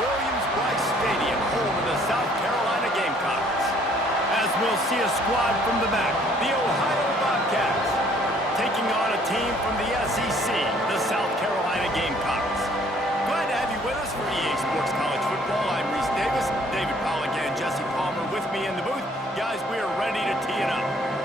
Williams-Brice Stadium, home of the South Carolina Gamecocks. As we'll see a squad from the back, the Ohio Bobcats, taking on a team from the SEC, the South Carolina Gamecocks. Glad to have you with us for EA Sports College Football. I'm Reese Davis, David Pollack and Jesse Palmer with me in the booth. Guys, we are ready to tee it up.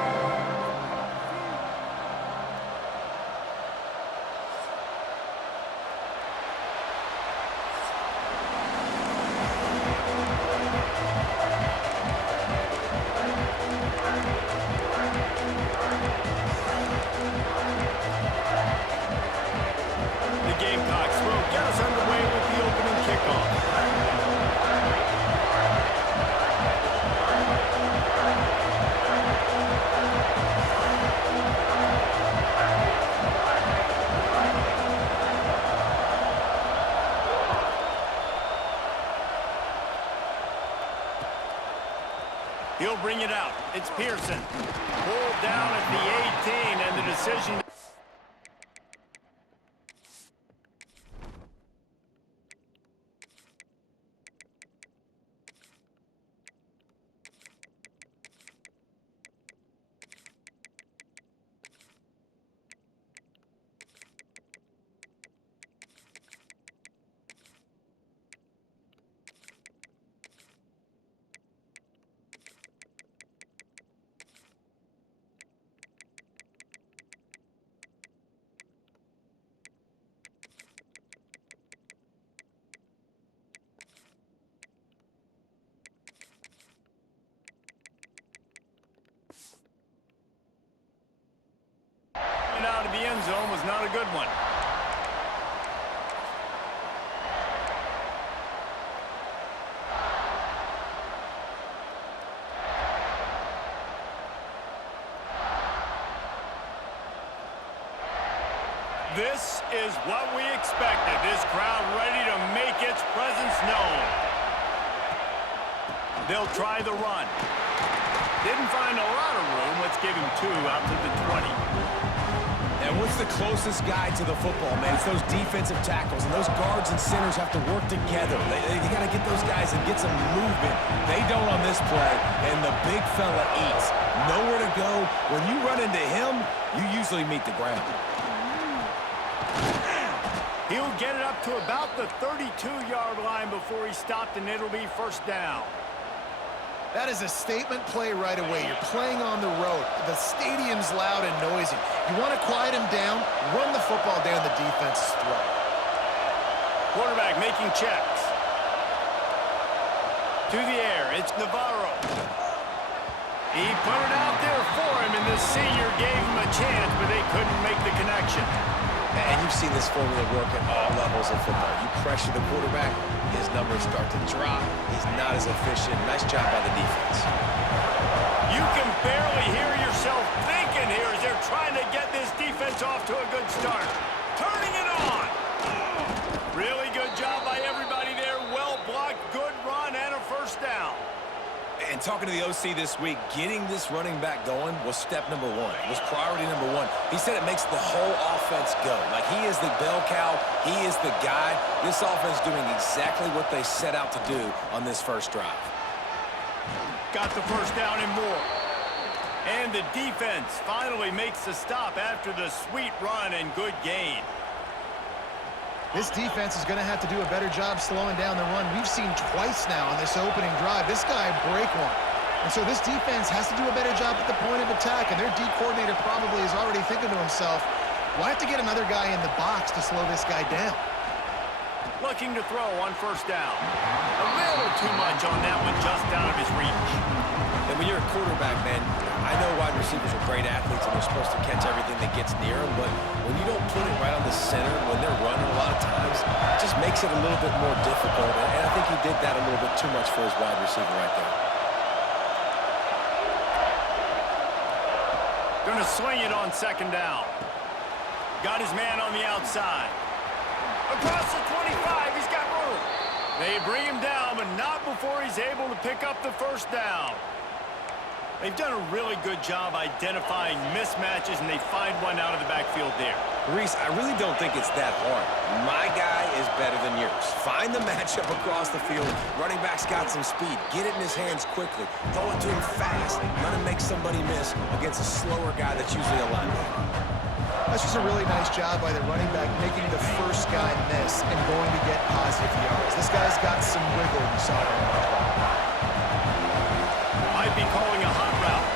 He'll bring it out. It's Pearson. Pulled down at the 18, and the decision... out of the end zone was not a good one. This is what we expected. This crowd ready to make its presence known. They'll try the run. Didn't find a lot of room. Let's give him 2 out to the 20. And what's the closest guy to the football, man? It's those defensive tackles, and those guards and centers have to work together. They got to get those guys and get some movement. They don't on this play, and the big fella eats. Nowhere to go. When you run into him, you usually meet the ground. He'll get it up to about the 32-yard line before he stopped, and it'll be first down. That is a statement play right away. You're playing on the road. The stadium's loud and noisy. You want to quiet him down, run the football down the defense's throat. Quarterback making checks. To the air, it's Navarro. He put it out there for him, and the senior gave him a chance, but they couldn't make the connection. And you've seen this formula work at all levels of football. You pressure the quarterback, his numbers start to drop. He's not as efficient. Nice job by the defense. You can barely hear yourself thinking here as they're trying to get this defense off to a good start. Turning it on. Really good job by everybody there. Well blocked, good run, and a first down. And talking to the OC this week, getting this running back going was step number 1. It was priority number 1. He said it makes the whole offense go. Like, he is the bell cow. He is the guy. This offense doing exactly what they set out to do on this first drive. Got the first down and more. And the defense finally makes the stop after the sweet run and good gain. This defense is going to have to do a better job slowing down the run. We've seen twice now on this opening drive. This guy break one. And so this defense has to do a better job at the point of attack, and their D coordinator probably is already thinking to himself, well, I have to get another guy in the box to slow this guy down. Looking to throw on first down. A little too much on that one, just out of his reach. And when you're a quarterback, man, I know wide receivers are great athletes and they're supposed to catch everything that gets near them, but when you don't put it right on the center, when they're running a lot of times, it just makes it a little bit more difficult. And I think he did that a little bit too much for his wide receiver right there. Going to swing it on second down. Got his man on the outside. Across the 25, he's got room. They bring him down, but not before he's able to pick up the first down. They've done a really good job identifying mismatches, and they find one out of the backfield there. Reese, I really don't think it's that hard. My guy is better than yours. Find the matchup across the field. Running back's got some speed. Get it in his hands quickly. Throw it to him fast. Let him make somebody miss against a slower guy that's usually a linebacker. That's just a really nice job by the running back, making the first guy miss and going to get positive yards. This guy's got some wiggle, you saw it. Might be calling a hot route.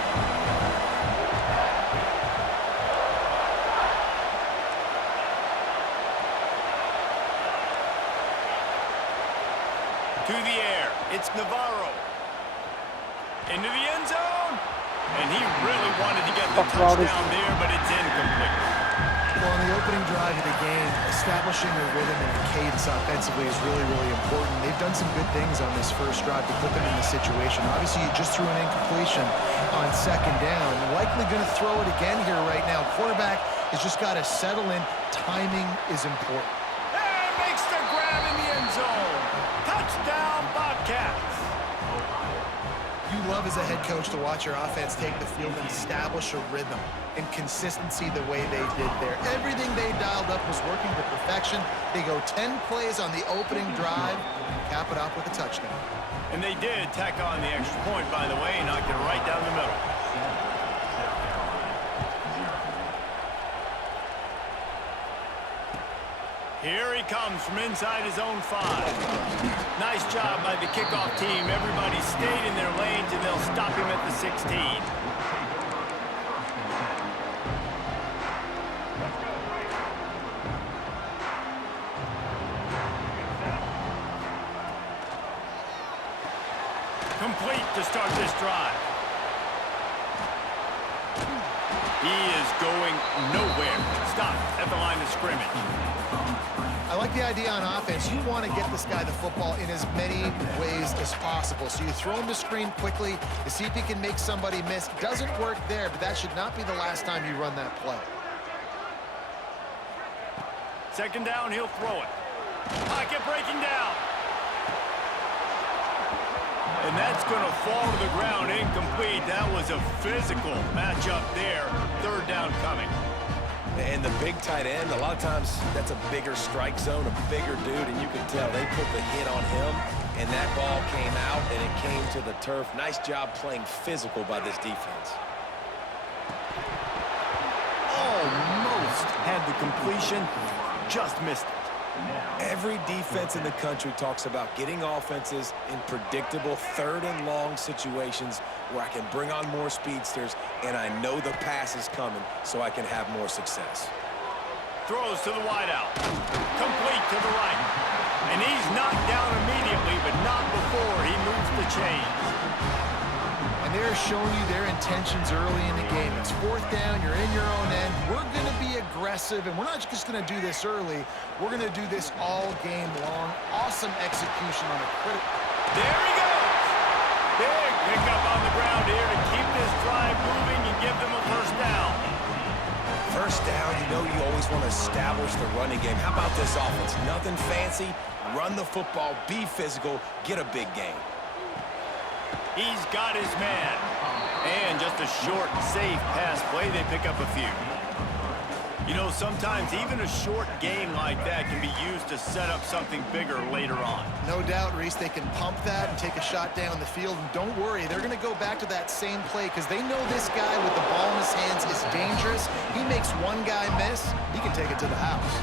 To the air, it's Navarro. Into the end zone. And he really wanted to get the touchdown there, but it's incomplete. Well, in the opening drive of the game, establishing a rhythm and a cadence offensively is really, really important. They've done some good things on this first drive to put them in the situation. Obviously, you just threw an incompletion on second down. Likely going to throw it again here right now. Quarterback has just got to settle in. Timing is important. And makes the grab in the end zone. Touchdown, Bobcats. You love as a head coach to watch your offense take the field and establish a rhythm and consistency the way they did there. Everything they dialed up was working to perfection. They go 10 plays on the opening drive and cap it off with a touchdown. And they did tack on the extra point, by the way, and knocked it right down the middle. Here he comes from inside his own 5. Nice job by the kickoff team. Everybody stayed in their lanes, and they'll stop him at the 16. Complete to start this drive. He is going nowhere. Stop at the line of scrimmage. I like the idea on offense. You want to get this guy the football in as many ways as possible. So you throw him to screen quickly to see if he can make somebody miss. Doesn't work there, but that should not be the last time you run that play. Second down, he'll throw it. Pocket breaking down. And that's going to fall to the ground incomplete. That was a physical matchup there. Third down coming. And the big tight end, a lot of times that's a bigger strike zone, a bigger dude, and you can tell they put the hit on him, and that ball came out, and it came to the turf. Nice job playing physical by this defense. Almost had the completion, just missed it. Every defense in the country talks about getting offenses in predictable third and long situations where I can bring on more speedsters and I know the pass is coming so I can have more success. Throws to the wideout. Complete to the right. And he's knocked down immediately, but not before he moves the chains. And they're showing you their intentions early in the game. It's fourth down, you're in your own end. We're going to be aggressive, and we're not just going to do this early. We're going to do this all game long. Awesome execution on a critical. There he goes. Big pickup on the ground here to keep this drive moving and give them a first down. First down, you know you always want to establish the running game. How about this offense? Nothing fancy. Run the football, be physical, get a big gain. He's got his man. And just a short, safe pass play. They pick up a few. You know, sometimes even a short game like that can be used to set up something bigger later on. No doubt, Reese, they can pump that and take a shot down the field. And don't worry, they're going to go back to that same play because they know this guy with the ball in his hands is dangerous. He makes one guy miss, he can take it to the house.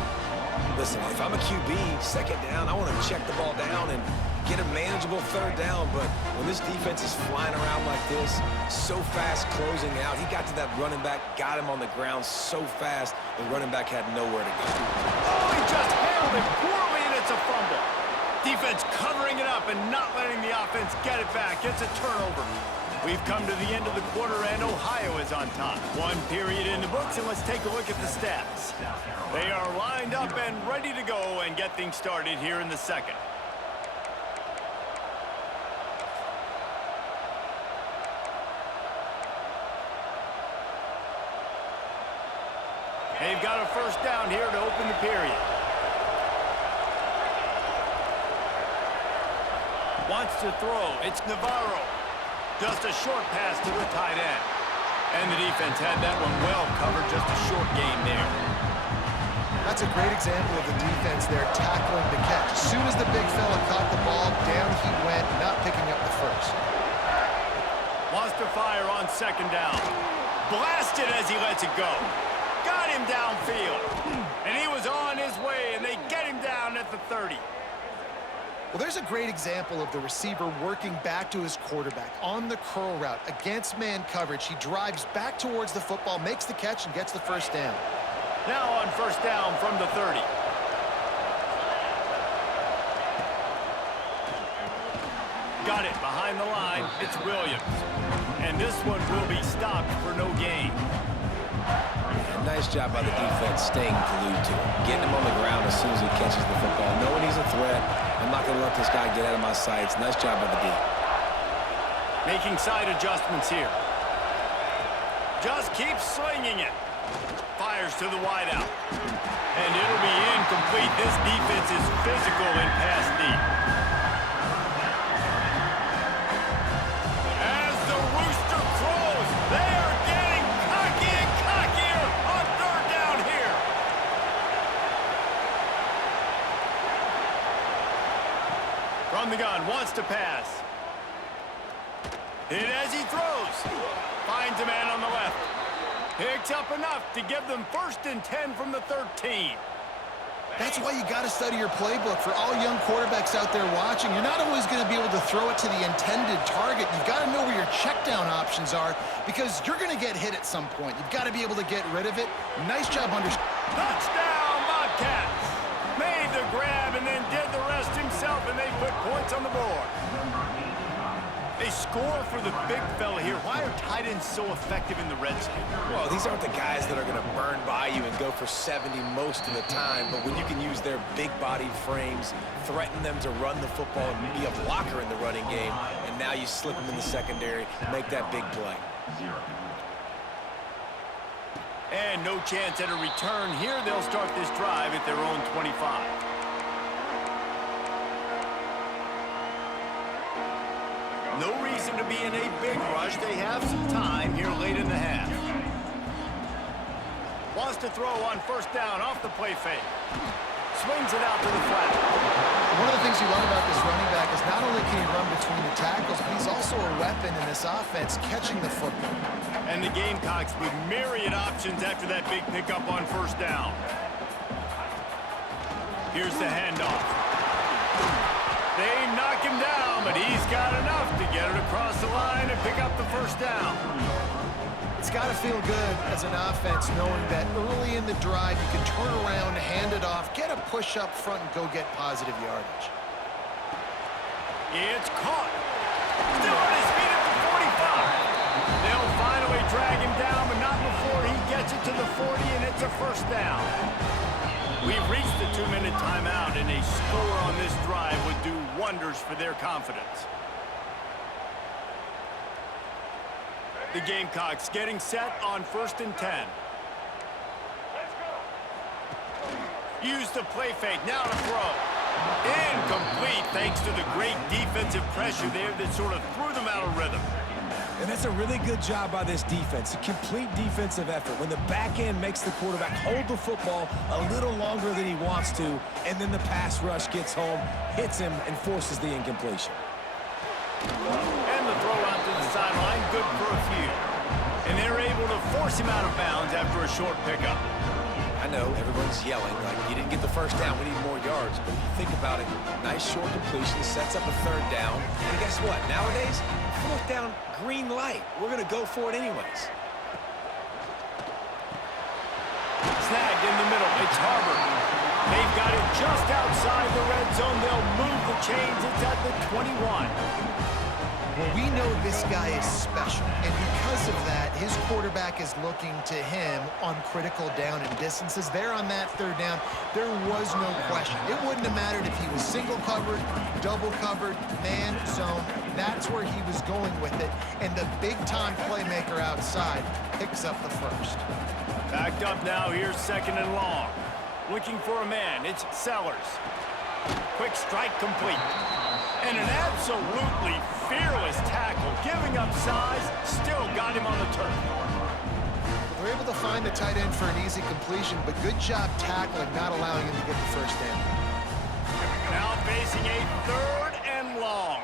Listen, if I'm a QB, second down, I want to check the ball down and get a manageable third down, but when this defense is flying around like this, so fast closing out, he got to that running back, got him on the ground so fast, the running back had nowhere to go. Oh, he just handled it poorly, and it's a fumble. Defense covering it up and not letting the offense get it back. It's a turnover. We've come to the end of the quarter, and Ohio is on top. One period in the books, and let's take a look at the stats. They are lined up and ready to go and get things started here in the second. They've got a first down here to open the period. Wants to throw. It's Navarro. Just a short pass to the tight end. And the defense had that one well covered. Just a short game there. That's a great example of the defense there tackling the catch. As soon as the big fella caught the ball, down he went, not picking up the first. Wants to fire on second down. Blasted as he lets it go. Got him downfield. And he was on his way, and they get him down at the 30. Well, there's a great example of the receiver working back to his quarterback on the curl route against man coverage. He drives back towards the football, makes the catch, and gets the first down. Now on first down from the 30. Got it behind the line. It's Williams. And this one will be stopped for no gain. Nice job by the defense staying glued to him, getting him on the ground as soon as he catches the football, knowing he's a threat. I'm not going to let this guy get out of my sights. Nice job by the D. Making side adjustments here. Just keeps slinging it. Fires to the wideout. And it'll be incomplete. This defense is physical in pass deep. As the rooster crows, they are getting cocky and cockier on third down here. From the gun, wants to pass. Hit as he throws. Finds a man on the left. Picks up enough to give them 1st and 10 from the 13. That's why you got to study your playbook. For all young quarterbacks out there watching, you're not always going to be able to throw it to the intended target. You've got to know where your check down options are because you're going to get hit at some point. You've got to be able to get rid of it. Nice job Touchdown, Bobcats! Made the grab and then did the rest himself, and they put points on the board. They score for the big fella here. Why are tight ends so effective in the red zone? Well, these aren't the guys that are going to burn by you and go for 70 most of the time, but when you can use their big-bodied frames, threaten them to run the football and be a blocker in the running game, and now you slip them in the secondary, make that big play. And no chance at a return here. They'll start this drive at their own 25. No reason to be in a big rush. They have some time here late in the half. Wants to throw on first down off the play fake. Swings it out to the flat. One of the things you love about this running back is not only can he run between the tackles, but he's also a weapon in this offense, catching the football. And the Gamecocks with myriad options after that big pickup on first down. Here's the handoff. They knock him down, but he's got enough to get it across the line and pick up the first down. It's got to feel good as an offense knowing that early in the drive you can turn around, hand it off, get a push up front, and go get positive yardage. It's caught. Still on his feet at the 45. They'll finally drag him down, but not before he gets it to the 40, and it's a first down. We've reached the 2-minute timeout, and a score on this drive would do wonders for their confidence. The Gamecocks getting set on 1st and 10. Use the play fake, now to throw. Incomplete thanks to the great defensive pressure there that sort of threw them out of rhythm. And that's a really good job by this defense, a complete defensive effort. When the back end makes the quarterback hold the football a little longer than he wants to, and then the pass rush gets home, hits him, and forces the incompletion. And the throw out to the sideline, good for a few. And they're able to force him out of bounds after a short pickup. I know, everyone's yelling, like, you didn't get the first down, we need more yards. But if you think about it, nice short completion, sets up a third down. And guess what? Nowadays, fourth down, green light. We're going to go for it anyways. Snagged in the middle, it's Harvard. They've got it just outside the red zone. They'll move the chains. It's at the 21. Well, we know this guy is special, and because of that, his quarterback is looking to him on critical down and distances. There on that third down, there was no question. It wouldn't have mattered if he was single covered, double covered, man zone. That's where he was going with it, and the big-time playmaker outside picks up the first. Backed up now, here's 2nd and long. Looking for a man, it's Sellers. Quick strike complete. And an absolutely fearless tackle, giving up size, still got him on the turf. They're able to find the tight end for an easy completion, but good job tackling, not allowing him to get the first down. Now facing a 3rd and long.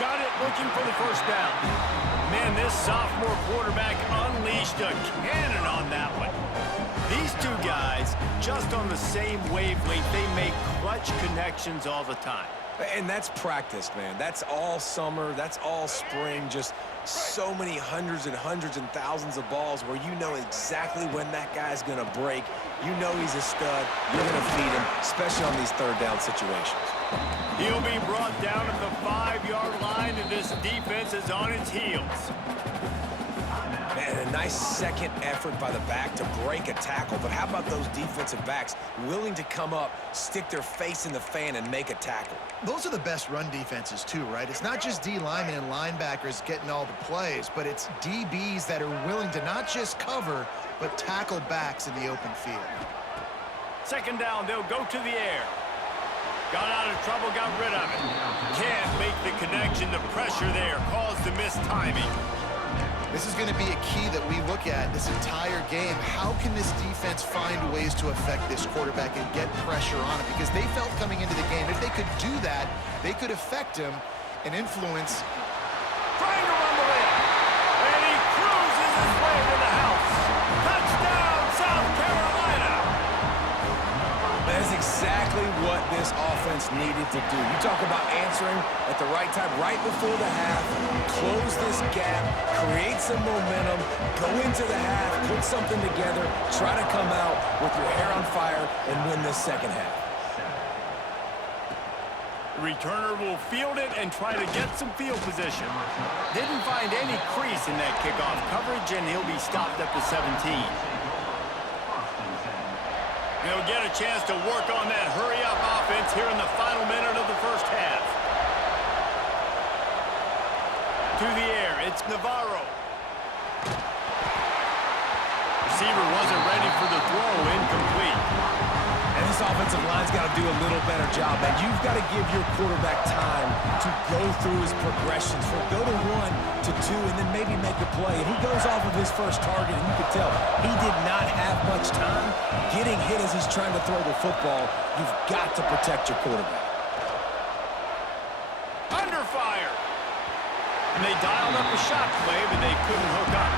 Got it, looking for the first down. Man, this sophomore quarterback unleashed a cannon on that one. These two guys, just on the same wavelength, they make clutch connections all the time. And that's practice, man. That's all summer. That's all spring. Just so many hundreds and thousands of balls where you know exactly when that guy's going to break. You know he's a stud. You're going to feed him, especially on these 3rd down situations. He'll be brought down at the 5-yard line, and this defense is on its heels. Man, a nice second effort by the back to break a tackle. But how about those defensive backs willing to come up, stick their face in the fan, and make a tackle? Those are the best run defenses too, right? It's not just D linemen and linebackers getting all the plays, but it's DBs that are willing to not just cover, but tackle backs in the open field. 2nd down, they'll go to the air. Got out of trouble, got rid of it. Can't make the connection. The pressure there caused the missed timing. This is going to be a key that we look at this entire game. How can this defense find ways to affect this quarterback and get pressure on him? Because they felt coming into the game, if they could do that, they could affect him and influence. Trying to run the way, and he cruises his way to the house. Touchdown, South Carolina! That is exactly what this offense needed to do. You talk about answering at the right time, right before the half, close this gap, create some momentum, go into the half, put something together, try to come out with your hair on fire and win this 2nd half. The returner will field it and try to get some field position. Didn't find any crease in that kickoff coverage, and he'll be stopped at the 17. They'll get a chance to work on that hurry-up offense here in the final minute of the 1st half. To the air, it's Navarro. Receiver wasn't ready for the throw, incomplete. And this offensive line's got to do a little better job, man. You've got to give your quarterback time to go through his progressions. Go to 1 to 2 and then maybe make a play. And he goes off of his first target, and you can tell he did not have much time getting hit as he's trying to throw the football. You've got to protect your quarterback. Under fire. And they dialed up a shot play, but they couldn't hook up.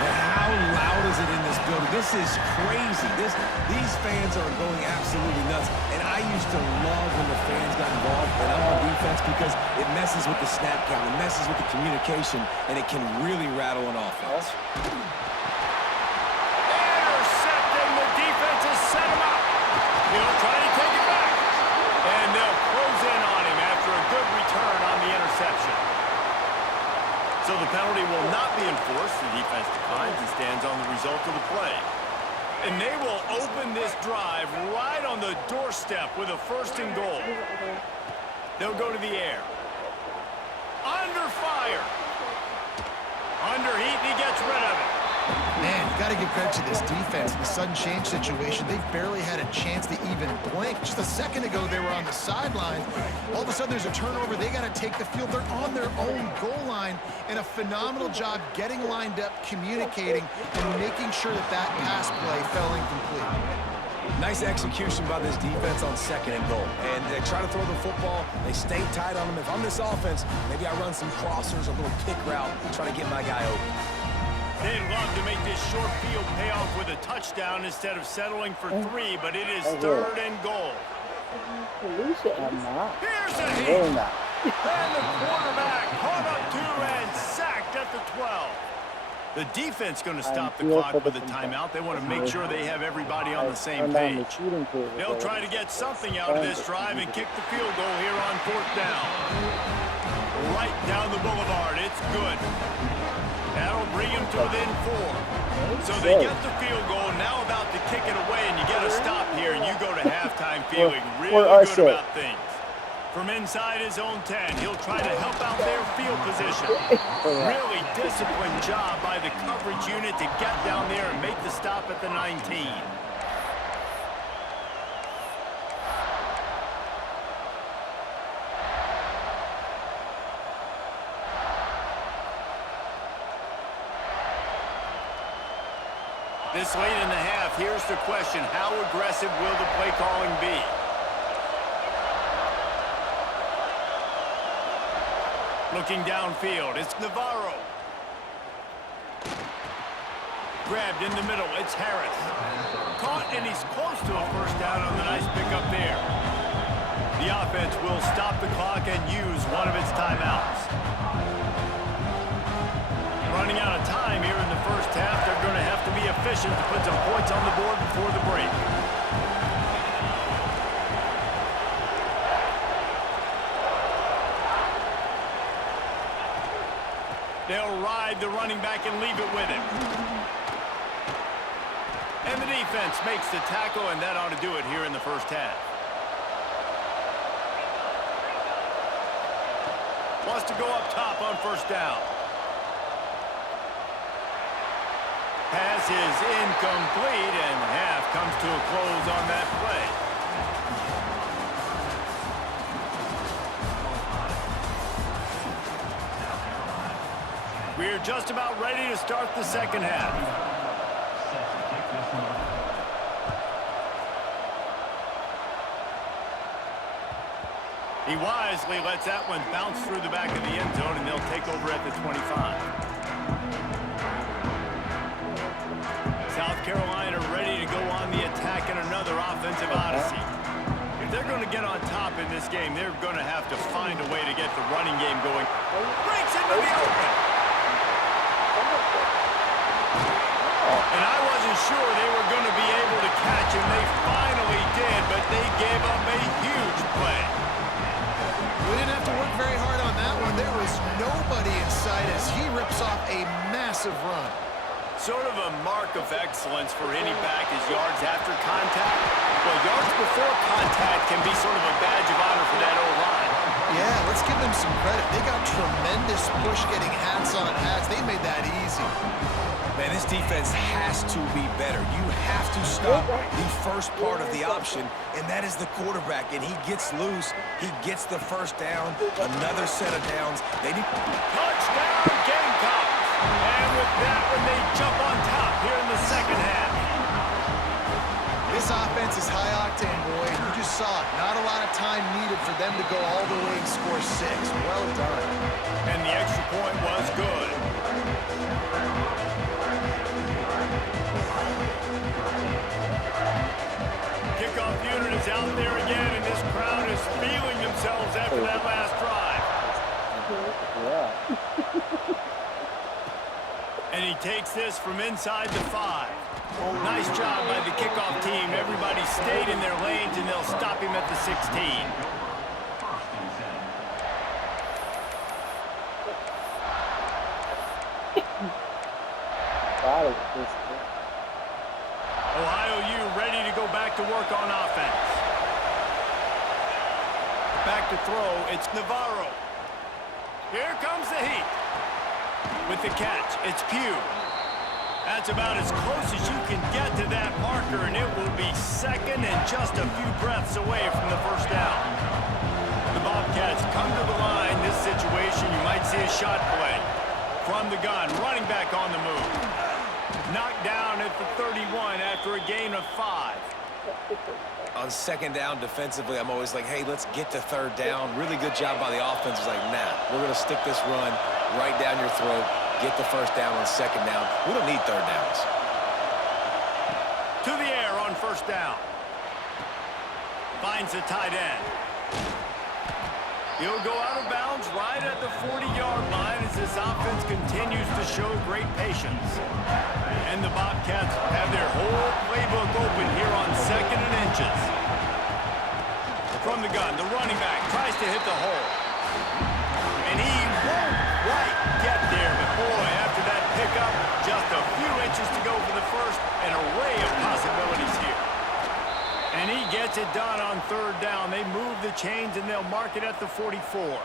And how loud is it in this building? This is crazy. These fans are going absolutely nuts. And I used to love when the fans got involved and I'm on defense because it messes with the snap count, it messes with the communication, and it can really rattle an offense. Intercepting, the defense has set him up. He'll try to take it back. And they'll close in on him after a good return on the interception. So the penalty will not be enforced. The defense declines and stands on the result of the play. And they will open this drive right on the doorstep with a 1st and goal. They'll go to the air. Under fire. Under heat, and he gets rid of it. Man, you got to give credit to this defense. In the sudden change situation, they've barely had a chance to even blink. Just a second ago, they were on the sideline. All of a sudden, there's a turnover. They got to take the field. They're on their own goal line, and a phenomenal job getting lined up, communicating, and making sure that that pass play fell incomplete. Nice execution by this defense on 2nd and goal. And they try to throw the football. They stay tight on them. If I'm this offense, maybe I run some crossers, a little pick route, try to get my guy open. They'd love to make this short field pay off with a touchdown instead of settling for 3, but it is 3rd and goal. Here's a hit. And the quarterback caught up to and sacked at the 12. The defense going to stop the clock with a timeout. They want to make sure they have everybody on the same page. They'll try to get something out of this drive and kick the field goal here on 4th down. Right down the boulevard. It's good. That'll bring him to within 4. So they get the field goal, now about to kick it away, and you get a stop here, and you go to halftime feeling really good about things. From inside his own 10, he'll try to help out their field position. Really disciplined job by the coverage unit to get down there and make the stop at the 19. This late in the half, here's the question. How aggressive will the play calling be? Looking downfield, it's Navarro. Grabbed in the middle, it's Harris. Caught, and he's close to a first down on the nice pickup there. The offense will stop the clock and use one of its timeouts. Running out of time here in the first half, they're going to have to be efficient to put some points on the board before the break. They'll ride the running back and leave it with him. And the defense makes the tackle, and that ought to do it here in the first half. Wants to go up top on first down. Pass is incomplete, and half comes to a close on that play. We're just about ready to start the second half. He wisely lets that one bounce through the back of the end zone, and they'll take over at the 25. South Carolina ready to go on the attack in another offensive odyssey. If they're going to get on top in this game, they're going to have to find a way to get the running game going. Breaks into the open. And I wasn't sure they were going to be able to catch him. They finally did, but they gave up a huge play. We didn't have to work very hard on that one. There was nobody in sight as he rips off a massive run. Sort of a mark of excellence for any back is yards after contact. Well, yards before contact can be sort of a badge of honor for that O-line. Yeah, let's give them some credit. They got tremendous push getting hats on hats. They made that easy. Man, this defense has to be better. You have to stop the first part of the option, and that is the quarterback. And he gets loose. He gets the first down. Another set of downs. They need Touchdown, Gamecocks! And with that one, they jump on top here in the second half. This offense is high octane, boys. You just saw it. Not a lot of time needed for them to go all the way and score 6. Well done. And the extra point was good. Kickoff unit is out there again, and this crowd is feeling themselves after that last drive. And he takes this from inside the 5. Nice job by the kickoff team. Everybody stayed in their lanes, and they'll stop him at the 16. Ohio U ready to go back to work on offense. Back to throw, it's Navarro. Here comes the heat. With the catch, it's Pugh. That's about as close as you can get to that marker, and it will be second and just a few breaths away from the first down. The Bobcats come to the line. This situation, you might see a shot play. From the gun, running back on the move. Knocked down at the 31 after a gain of 5. on second down defensively, I'm always like, hey, let's get to third down. Really good job by the offense. It's like, nah, we're going to stick this run right down your throat, get the first down on second down. We don't need third downs. To the air on first down. Finds the tight end. He'll go out of bounds right at the 40-yard line as this offense continues to show great patience. And the Bobcats have their whole playbook open here on second and inches. From the gun, the running back tries to hit the hole. And he won't quite get there, but boy, after that pickup, just a few inches to go for the first, an array of possibilities here. And he gets it done on third down. They move the chains, and they'll mark it at the 44.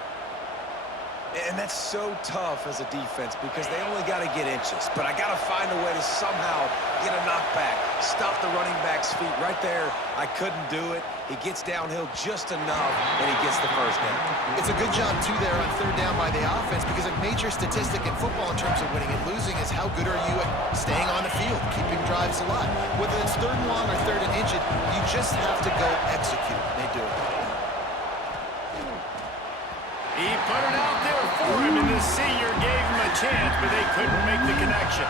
And that's so tough as a defense because they only got to get inches. But I got to find a way to somehow get a knockback, stop the running back's feet. Right there, I couldn't do it. He gets downhill just enough, and he gets the first down. It's a good job, too, there on third down by the offense because a major statistic in football in terms of winning and losing is how good are you at staying on the field, keeping drives alive. Whether it's third and long or third and inches, you just have to go execute. They do it. He put it out there for him, and the senior gave him a chance, but they couldn't make the connection.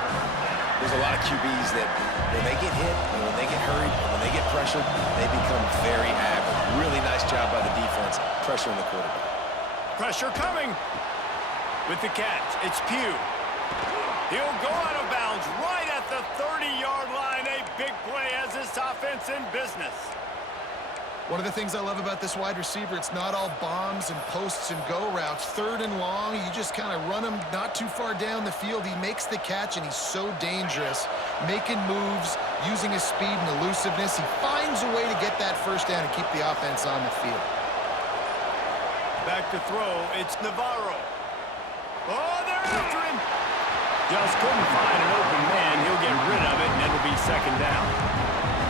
There's a lot of QBs that when they get hit, and when they get hurried, and when they get pressured, they become very average. Really nice job by the defense pressuring the quarterback. Pressure coming. With the catch, it's Pugh. He'll go out of bounds right at the 30-yard line. A big play as this offense in business. One of the things I love about this wide receiver, it's not all bombs and posts and go routes. Third and long, you just kind of run him not too far down the field. He makes the catch, and he's so dangerous, making moves, using his speed and elusiveness. He finds a way to get that first down and keep the offense on the field. Back to throw, it's Navarro. Oh, they're after him. Just couldn't find an open man. He'll get rid of it, and it'll be second down.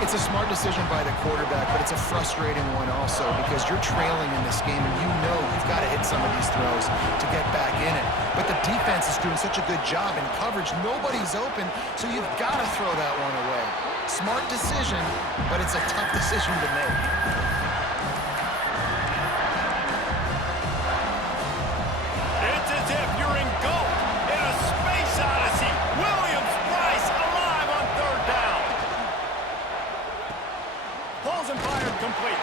It's a smart decision by the quarterback, but it's a frustrating one also because you're trailing in this game, and you know you've got to hit some of these throws to get back in it. But the defense is doing such a good job in coverage. Nobody's open, so you've got to throw that one away. Smart decision, but it's a tough decision to make. It's as if you're engulfed in a space odyssey. Williams-Brice alive on third down. Balls and fired complete.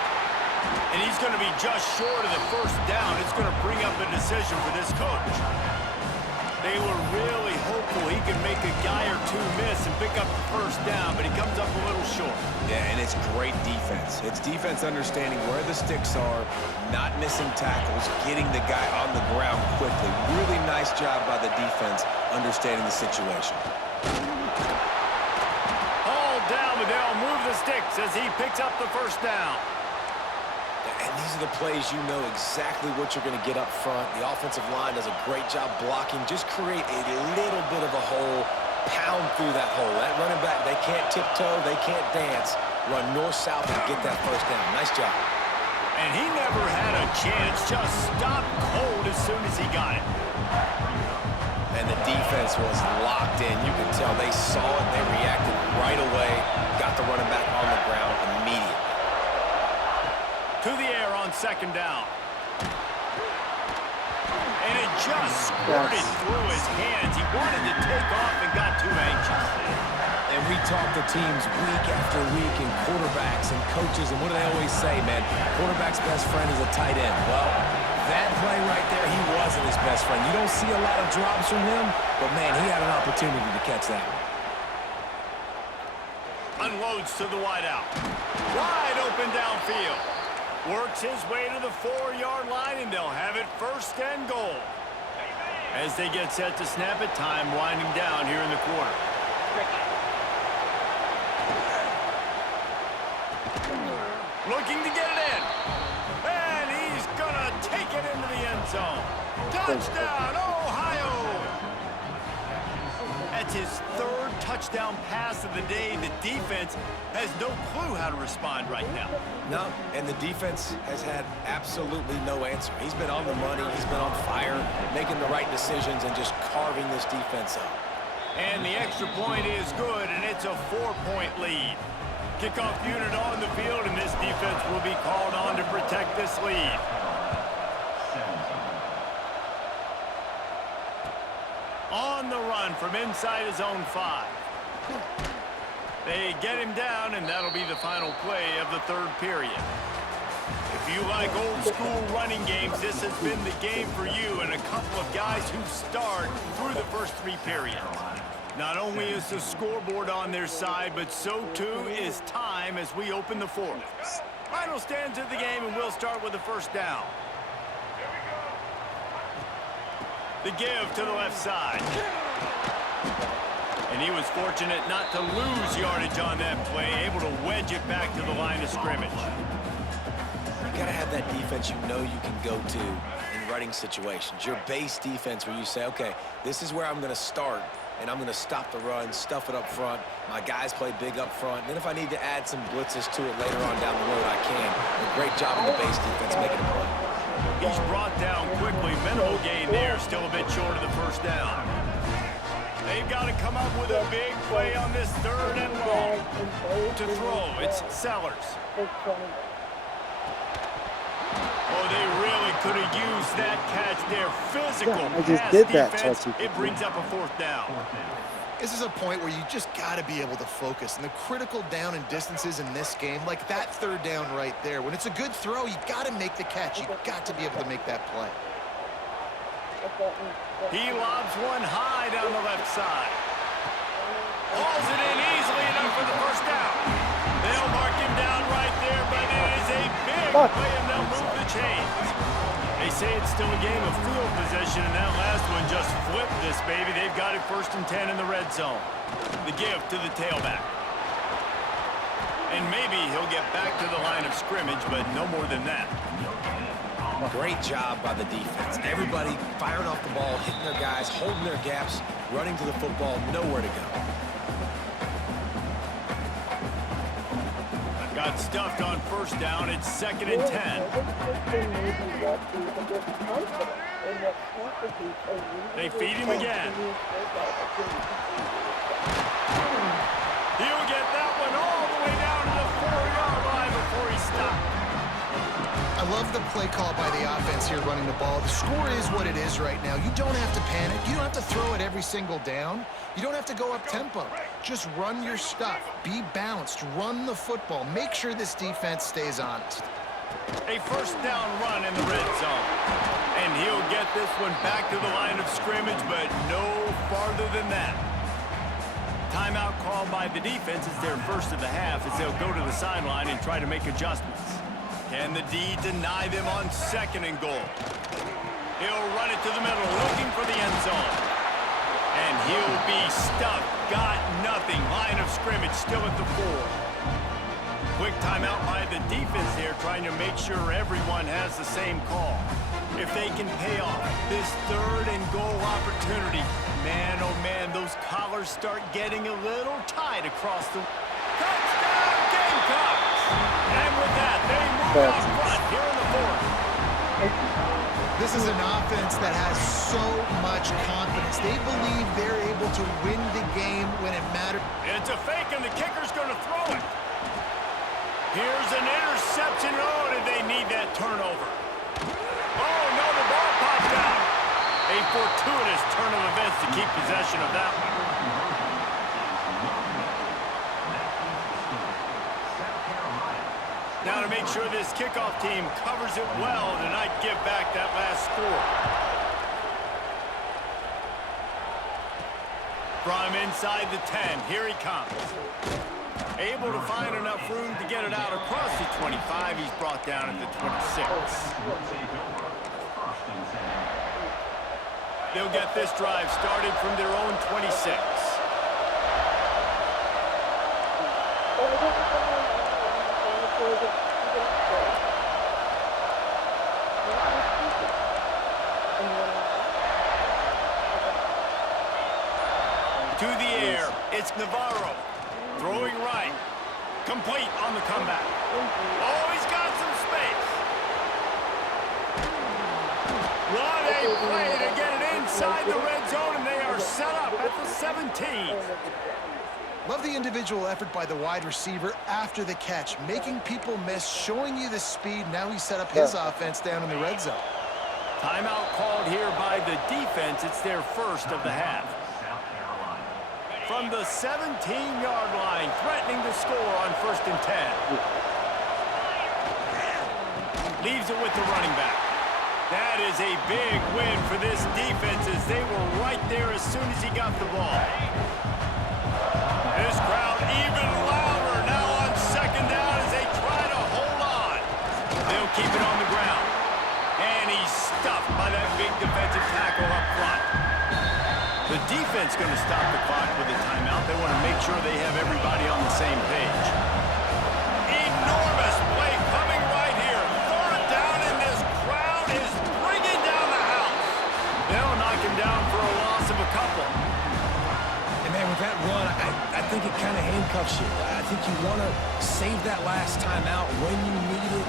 And he's going to be just short of the first down. It's going to bring up a decision for this coach. They were really hopeful he could make a guy or two miss and pick up the first down, but he comes up a little short. Yeah, and it's great defense. It's defense understanding where the sticks are, not missing tackles, getting the guy on the ground quickly. Really nice job by the defense understanding the situation. Down, but they'll move the sticks as he picks up the first down. And these are the plays you know exactly what you're going to get up front. The offensive line does a great job blocking. Just create a little bit of a hole, pound through that hole. That running back, they can't tiptoe, they can't dance. Run north-south and get that first down. Nice job. And he never had a chance. Just stopped cold as soon as he got it. And the defense was locked in. You could tell they saw it. They reacted right away. Got the running back on the ground immediately. To the air on second down. And it just squirted through his hands. He wanted to take off and got too anxious. And we talk to teams week after week and quarterbacks and coaches. And what do they always say, man? Quarterback's best friend is a tight end. Well, that play right there, he wasn't his best friend. You don't see a lot of drops from him, but, man, he had an opportunity to catch that one. Unloads to the wideout. Wide open downfield. Works his way to the 4-yard line, and they'll have it first and goal. As they get set to snap it, time winding down here in the quarter. Looking to get it in. And he's going to take it into the end zone. Touchdown, Ohio! That's his third touchdown pass of the day. The defense has no clue how to respond right now. No, and the defense has had absolutely no answer. He's been on the money. He's been on fire, making the right decisions and just carving this defense up. And the extra point is good, and it's a 4-point lead. Kickoff unit on the field, and this defense will be called on to protect this lead. On the run from inside his own 5. They get him down, and that'll be the final play of the third period. If you like old-school running games, this has been the game for you and a couple of guys who start through the first 3 periods. Not only is the scoreboard on their side, but so too is time as we open the fourth. Final stanza of the game, and we'll start with the first down. The give to the left side. And he was fortunate not to lose yardage on that play, able to wedge it back to the line of scrimmage. You got to have that defense you know you can go to in running situations. Your base defense where you say, okay, this is where I'm going to start, and I'm going to stop the run, stuff it up front. My guys play big up front. And then if I need to add some blitzes to it later on down the road, I can. A great job in the base defense making a play. He's brought down quickly. Minimal gain there. Still a bit short of the first down. They've got to come up with a big play on this 3rd and long. To throw, it's Sellers. Oh, they really could have used that catch there. Physical pass defense. It brings up a 4th down. This is a point where you just got to be able to focus. And the critical down and distances in this game, like that 3rd down right there, when it's a good throw, you got to make the catch. You got to be able to make that play. He lobs one high down the left side. Hauls it in easily enough for the first down. They'll mark him down right there, but it is a big play, and they'll move the chains. They say it's still a game of field possession, and that last one just flipped this baby. They've got it 1st and 10 in the red zone. The give to the tailback. And maybe he'll get back to the line of scrimmage, but no more than that. Great job by the defense. Everybody firing off the ball, hitting their guys, holding their gaps, running to the football, nowhere to go. Got stuffed on 1st down. It's 2nd and 10. They feed him again. He'll get that one all the way down to the 4-yard line before he stopped. I love the play call by the offense here running the ball. The score is what it is right now. You don't have to panic. You don't have to throw it every single down. You don't have to go up tempo. Just run your stuff. Be balanced. Run the football. Make sure this defense stays honest. A 1st down run in the red zone. And he'll get this one back to the line of scrimmage, but no farther than that. Timeout called by the defense. It's their 1st of the half as they'll go to the sideline and try to make adjustments. Can the D deny them on 2nd and goal? He'll run it to the middle, looking for the end zone. And he'll be stuffed. Got nothing. Line of scrimmage still at the 4. Quick timeout by the defense here, trying to make sure everyone has the same call. If they can pay off this 3rd and goal opportunity, man, oh man, those collars start getting a little tight across the... Touchdown, Gamecocks! And with that, they move out front here in the 4th. This is an offense that has so much confidence. They believe they're able to win the game when it matters. It's a fake, and the kicker's going to throw it. Here's an interception. Oh, did they need that turnover? Oh, no, the ball popped out. A fortuitous turn of events to keep possession of that one. Now to make sure this kickoff team covers it well and not give back that last score. From inside the 10, here he comes. Able to find enough room to get it out across the 25. He's brought down at the 26. They'll get this drive started from their own 26. To the air, it's Navarro. Throwing right. Complete on the comeback. Oh, he's got some space. What a play to get it inside the red zone, and they are set up at the 17. Love the individual effort by the wide receiver after the catch, making people miss, showing you the speed. Now he set up his offense down in the red zone. Timeout called here by the defense. It's their 1st of the half. From the 17-yard line, threatening to score on 1st and 10. Leaves it with the running back. That is a big win for this defense as they were right there as soon as he got the ball. This crowd even louder now on 2nd down as they try to hold on. They'll keep it on the ground. And he's stuffed by that big defensive tackle up front. The defense going to stop the clock with a timeout. They want to make sure they have everybody on the same page. Enormous play coming right here. 3rd down kind of handcuffs you. I think you want to save that last time out when you need it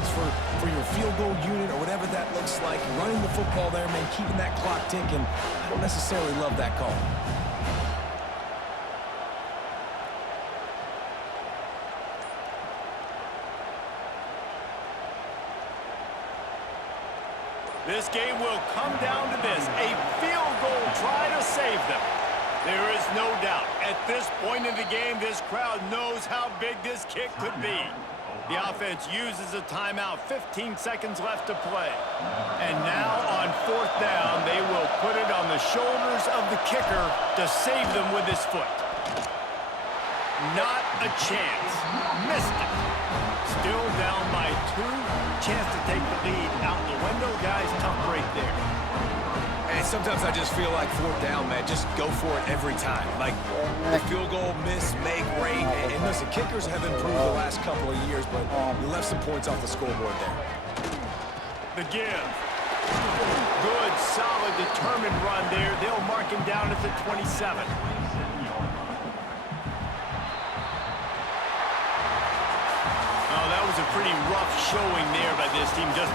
for your field goal unit or whatever that looks like. Running the football there, man, keeping that clock ticking. I don't necessarily love that call. This game will come down to this, a field goal try to save them. There is no doubt, at this point in the game, this crowd knows how big this kick could be. The offense uses a timeout, 15 seconds left to play. And now on fourth down, they will put it on the shoulders of the kicker to save them with his foot. Not a chance. Missed it. Still down by 2. Chance to take the lead out the window. Guys, tough break there. And sometimes I just feel like fourth down, man, just go for it every time. Like, the field goal, miss, make, rate. And listen, kickers have improved the last couple of years, but you left some points off the scoreboard there. The give. Good, solid, determined run there. They'll mark him down at the 27. Oh, that was a pretty rough showing there by this team. Just